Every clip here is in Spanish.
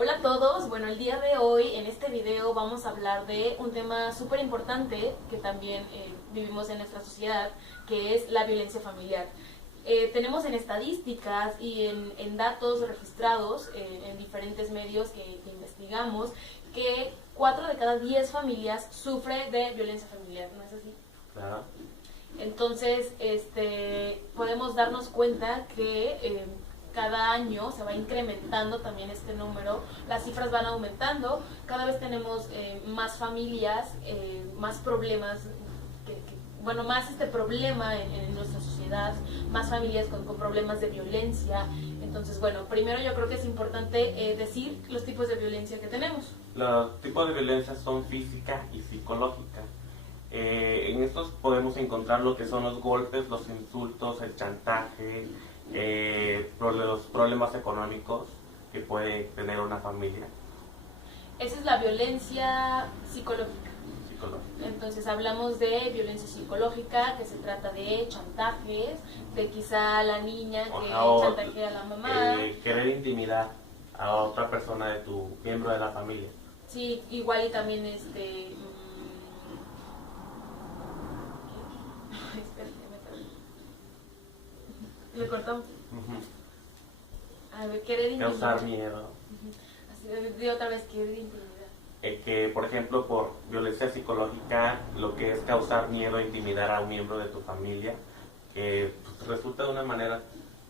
Hola a todos, bueno, el día de hoy en este video vamos a hablar de un tema súper importante que también vivimos en nuestra sociedad, que es la violencia familiar. Tenemos en estadísticas y en datos registrados en diferentes medios que investigamos que 4 de cada 10 familias sufre de violencia familiar, ¿no es así? Claro. Entonces, podemos darnos cuenta que cada año se va incrementando también este número, las cifras van aumentando, cada vez tenemos más familias, más problemas, bueno, más este problema en nuestra sociedad, más familias con problemas de violencia. Entonces, bueno, primero yo creo que es importante decir los tipos de violencia que tenemos. Los tipos de violencia son física y psicológica. En estos podemos encontrar lo que son los golpes, los insultos, el chantaje, los problemas económicos que puede tener una familia. Esa es la violencia psicológica. Psicológica. Entonces hablamos de violencia psicológica, que se trata de chantajes, de quizá la niña que chantajea a la mamá. Querer intimidar a otra persona de tu miembro de la familia. Sí, igual y también le cortamos. A ver, querer intimidar. Causar miedo. Así de otra vez, querer intimidar. Que, por ejemplo, por violencia psicológica, lo que es causar miedo e intimidar a un miembro de tu familia, que pues, resulta de una manera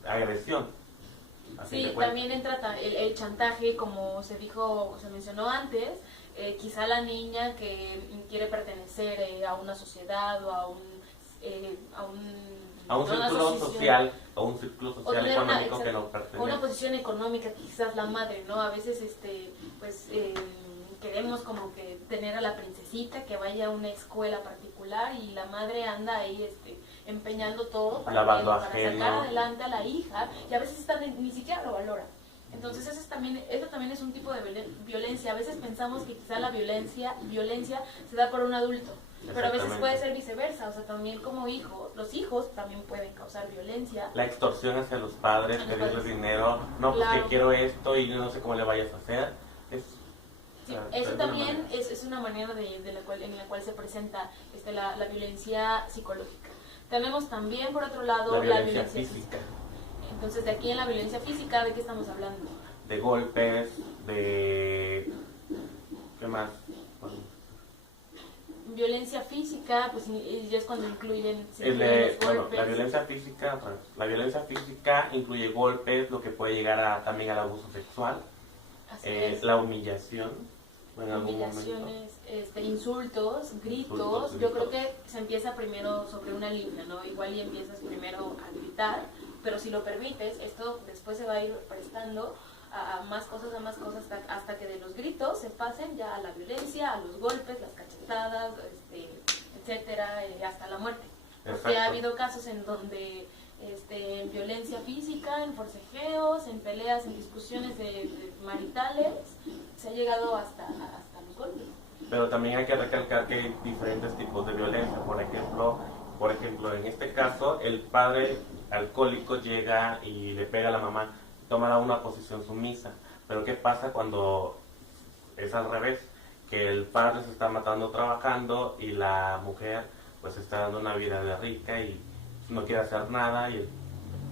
agresión. Sí, también entra el chantaje, como se mencionó antes, quizá la niña que quiere pertenecer a una sociedad o a un círculo social, o un círculo social económico que no pertenece. Una posición económica, quizás la madre, ¿no? A veces, queremos como que tener a la princesita que vaya a una escuela particular y la madre anda ahí, empeñando todo para sacar adelante a la hija, y a veces ni siquiera lo valora. Entonces eso también es un tipo de violencia. A veces pensamos que quizá la violencia se da por un adulto, pero a veces puede ser viceversa. O sea, también como hijos, los hijos también pueden causar violencia. La extorsión hacia los padres, pedirles dinero, no, claro, porque quiero esto y no sé cómo le vayas a hacer. Sí, eso también es una manera en la cual se presenta la violencia psicológica. Tenemos también, por otro lado, la violencia física. Entonces, de aquí en la violencia física, ¿de qué estamos hablando? De golpes, de... ¿qué más? Violencia física, pues ya es cuando incluyen los golpes. La violencia física incluye golpes, lo que puede llegar también al abuso sexual, la humillación. Humillaciones, insultos, gritos. Yo creo que se empieza primero sobre una línea, ¿no? Igual y empiezas primero a gritar, pero si lo permites, esto después se va a ir prestando a más cosas, hasta que de los gritos se pasen ya a la violencia, a los golpes, las cachetadas, etcétera, hasta la muerte. Porque ha habido casos en donde en violencia física, en forcejeos, en peleas, en discusiones maritales, se ha llegado hasta los golpes. Pero también hay que recalcar que hay diferentes tipos de violencia. Por ejemplo, en este caso, el padre alcohólico llega y le pega a la mamá, toma una posición sumisa. Pero ¿qué pasa cuando es al revés? Que el padre se está matando trabajando y la mujer pues está dando una vida de rica y no quiere hacer nada.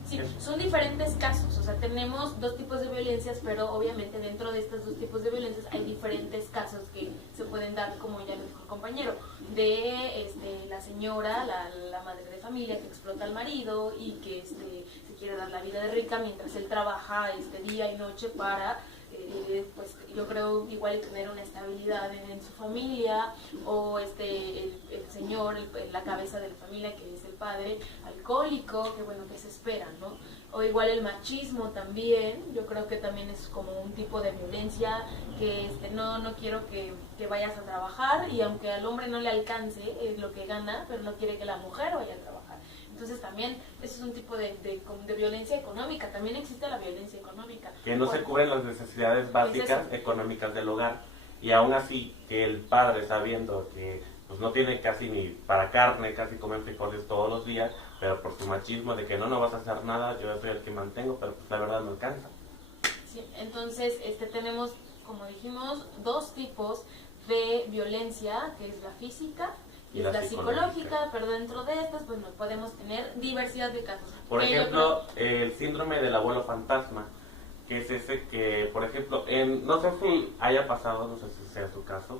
Sí, son diferentes casos, o sea, tenemos dos tipos de violencias, pero obviamente dentro de estos dos tipos de violencias hay diferentes casos que se pueden dar, como ya lo dijo el compañero, de la señora, la madre de familia que explota al marido y que se quiere dar la vida de rica mientras él trabaja día y noche para pues yo creo igual tener una estabilidad en su familia, o el señor, la cabeza de la familia, que es el padre alcohólico, que se espera, ¿no? O igual el machismo también, yo creo que también es como un tipo de violencia, que no quiero que vayas a trabajar, y aunque al hombre no le alcance lo que gana, pero no quiere que la mujer vaya a trabajar. Entonces también eso es un tipo de violencia económica. También existe la violencia económica. Que no se cubren las necesidades básicas económicas del hogar. Y aún así, que el padre, sabiendo que pues no tiene casi ni para carne, casi comen frijoles todos los días, pero por su machismo de que no vas a hacer nada, yo soy el que mantengo, pero pues la verdad no alcanza. Sí, entonces tenemos, como dijimos, dos tipos de violencia, que es la física y la psicológica, pero dentro de estas, pues no podemos tener diversidad de casos. Por ejemplo, el síndrome del abuelo fantasma, que es ese que, por ejemplo, no sé si haya pasado, no sé si sea su caso,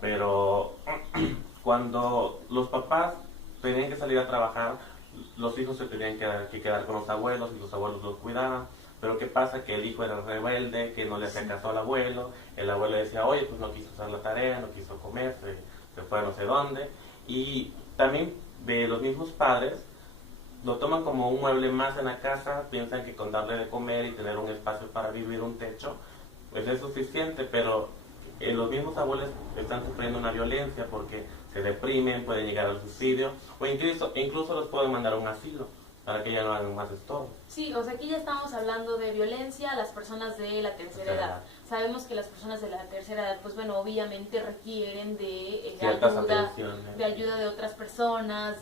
pero cuando los papás tenían que salir a trabajar, los hijos se tenían que quedar con los abuelos y los abuelos los cuidaban. Pero ¿qué pasa? Que el hijo era rebelde, que no le hacía caso al abuelo, el abuelo decía, oye, pues no quiso hacer la tarea, no quiso comer, se fue a no sé dónde. Y también de los mismos padres lo toman como un mueble más en la casa, piensan que con darle de comer y tener un espacio para vivir, un techo, pues es suficiente, pero los mismos abuelos están sufriendo una violencia porque se deprimen, pueden llegar al suicidio, o incluso los pueden mandar a un asilo para que ya no hagan más estorbo. Sí, o sea, aquí ya estamos hablando de violencia a las personas de la tercera edad. Sabemos que las personas de la tercera edad, pues bueno, obviamente requieren de ayuda de otras personas,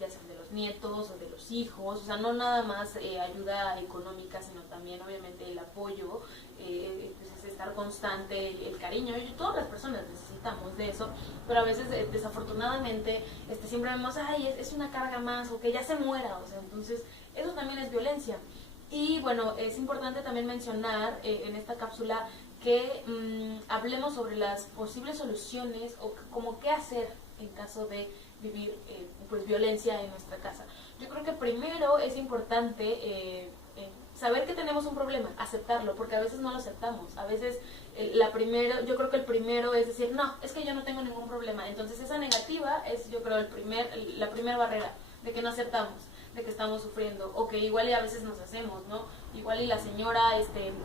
ya sean de los nietos o de los hijos, o sea, no nada más ayuda económica, sino también obviamente el apoyo, pues es estar constante, el cariño, y todas las personas necesitamos de eso, pero a veces desafortunadamente siempre vemos, ay, es una carga más, o que ya se muera, o sea, entonces eso también es violencia. Y bueno, es importante también mencionar en esta cápsula que hablemos sobre las posibles soluciones o como qué hacer en caso de vivir pues violencia en nuestra casa. Yo creo que primero es importante saber que tenemos un problema, aceptarlo, porque a veces no lo aceptamos. A veces yo creo que el primero es decir, no, es que yo no tengo ningún problema. Entonces esa negativa es, yo creo, la primera barrera de que no aceptamos, de que estamos sufriendo, o que igual y a veces nos hacemos, ¿no? Igual y la señora,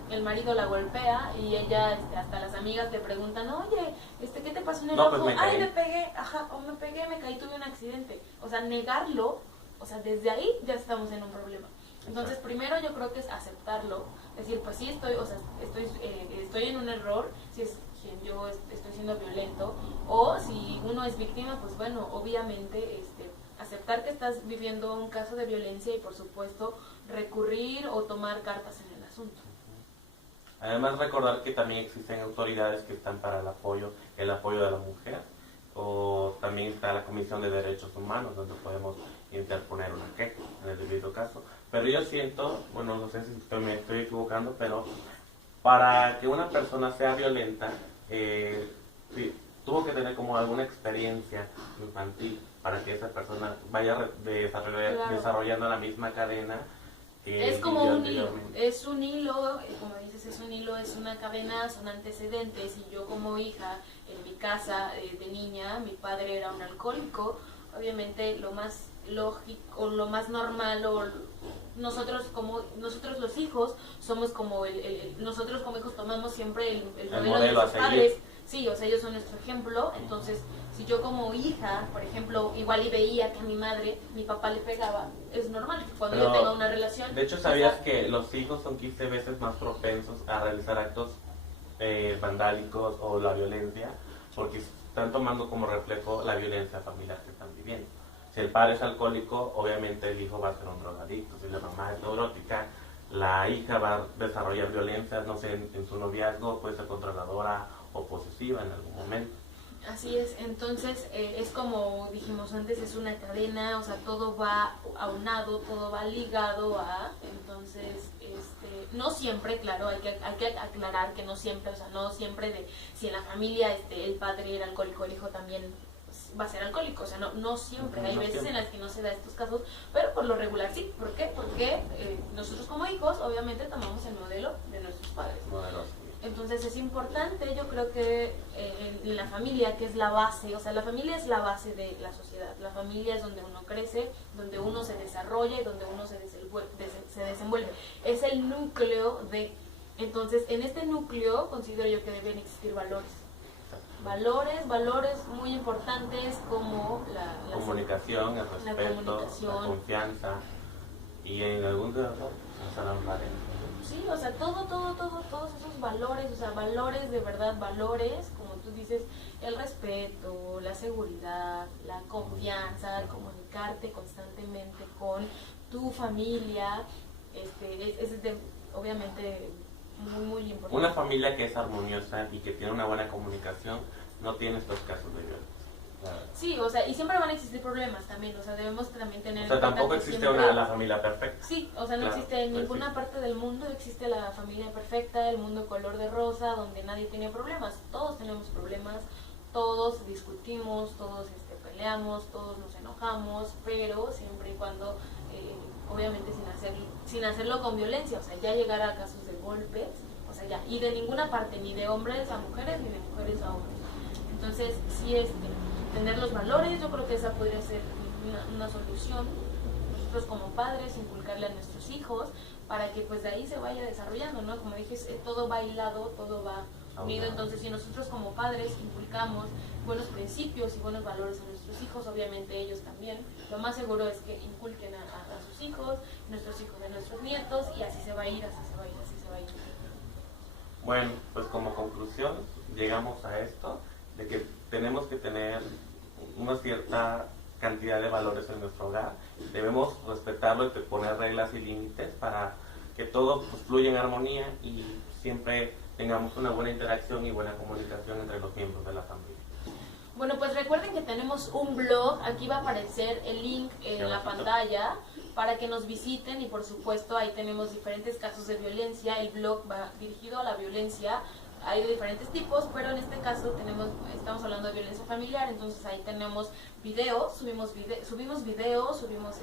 el marido la golpea y ella, hasta las amigas le preguntan, oye, ¿qué te pasó en el ojo? Pues Ay, me pegué, me caí, tuve un accidente. O sea, negarlo, o sea, desde ahí ya estamos en un problema. Entonces, primero yo creo que es aceptarlo, decir, pues sí, estoy en un error, si es quien yo estoy siendo violento, o si uno es víctima, pues bueno, obviamente, aceptar que estás viviendo un caso de violencia y por supuesto recurrir o tomar cartas en el asunto. Además recordar que también existen autoridades que están para el apoyo de la mujer, o también está la Comisión de Derechos Humanos donde podemos interponer una queja en el debido caso. Pero yo siento, bueno, no sé si me estoy equivocando, pero para que una persona sea violenta tuvo que tener como alguna experiencia infantil para que esa persona vaya desarrollando la misma cadena que es como un hilo, como dices, es una cadena, son antecedentes, y yo como hija, en mi casa de niña, mi padre era un alcohólico, obviamente lo más lógico, lo más normal, o nosotros los hijos somos como nosotros como hijos tomamos siempre el modelo de nuestros padres. Sí, o sea, ellos son nuestro ejemplo. Entonces, si yo como hija, por ejemplo, igual y veía que a mi papá le pegaba, es normal cuando yo tenga una relación. De hecho, ¿sabías que los hijos son 15 veces más propensos a realizar actos vandálicos o la violencia? Porque están tomando como reflejo la violencia familiar que están viviendo. Si el padre es alcohólico, obviamente el hijo va a ser un drogadicto. Si la mamá es neurótica, la hija va a desarrollar violencia, no sé, en su noviazgo, puede ser controladora o posesiva en algún momento. Así es, entonces es como dijimos antes, es una cadena, o sea, todo va aunado, todo va ligado a, entonces, no siempre, claro, hay que aclarar que no siempre, o sea, no siempre si en la familia el padre era alcohólico, el hijo también va a ser alcohólico, o sea, no siempre, hay veces en las que no se da estos casos, pero por lo regular sí. ¿Por qué? Porque nosotros como hijos obviamente tomamos el modelo de nuestros padres. Entonces es importante, yo creo que en la familia, que es la base, o sea, la familia es la base de la sociedad, la familia es donde uno crece, donde uno se desarrolla y donde uno se desenvuelve, es el núcleo entonces en este núcleo considero yo que deben existir valores muy importantes como la comunicación, el respeto, la confianza, y en algún caso sí, o sea, todos esos valores, o sea, valores de verdad, valores, como tú dices, el respeto, la seguridad, la confianza, el comunicarte constantemente con tu familia, es obviamente muy, muy importante. Una familia que es armoniosa y que tiene una buena comunicación no tiene estos casos de violencia. Sí, o sea, y siempre van a existir problemas también, o sea, debemos también tener... O sea, tampoco existe la familia perfecta. Sí, o sea, no existe en ninguna parte del mundo, existe la familia perfecta, el mundo color de rosa, donde nadie tiene problemas. Todos tenemos problemas, todos discutimos, todos peleamos, todos nos enojamos, pero siempre y cuando, obviamente sin hacerlo con violencia, o sea, ya llegar a casos de golpes, o sea, ya, y de ninguna parte, ni de hombres a mujeres, ni de mujeres a hombres. Entonces, sí, tener los valores, yo creo que esa podría ser una solución. Nosotros como padres, inculcarle a nuestros hijos para que pues de ahí se vaya desarrollando, ¿no? Como dije, todo va hilado, todo va unido. Entonces, si nosotros como padres inculcamos buenos principios y buenos valores a nuestros hijos, obviamente ellos también, lo más seguro es que inculquen a sus hijos, nuestros hijos a nuestros nietos, y así se va a ir, así se va a ir, así se va a ir. Bueno, pues como conclusión llegamos a esto, de que tenemos que tener una cierta cantidad de valores en nuestro hogar, debemos respetarlo y poner reglas y límites para que todo pues, fluya en armonía y siempre tengamos una buena interacción y buena comunicación entre los miembros de la familia. Bueno, pues recuerden que tenemos un blog, aquí va a aparecer el link en la pantalla para que nos visiten, y por supuesto ahí tenemos diferentes casos de violencia. El blog va dirigido a la violencia, hay de diferentes tipos, pero en este caso estamos hablando de violencia familiar, entonces ahí tenemos videos, subimos videos, subimos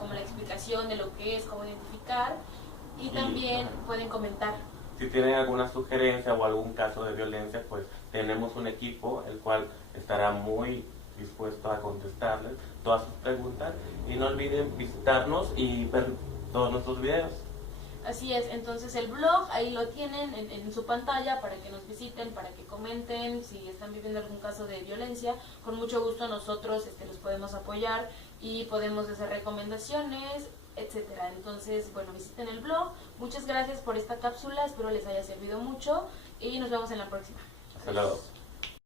como la explicación de lo que es, cómo identificar, y también pueden comentar. Si tienen alguna sugerencia o algún caso de violencia, pues tenemos un equipo el cual estará muy dispuesto a contestarles todas sus preguntas, y no olviden visitarnos y ver todos nuestros videos. Así es, entonces el blog ahí lo tienen en su pantalla para que nos visiten, para que comenten si están viviendo algún caso de violencia. Con mucho gusto nosotros los podemos apoyar y podemos hacer recomendaciones, etcétera. Entonces, bueno, visiten el blog. Muchas gracias por esta cápsula, espero les haya servido mucho y nos vemos en la próxima. Hasta luego.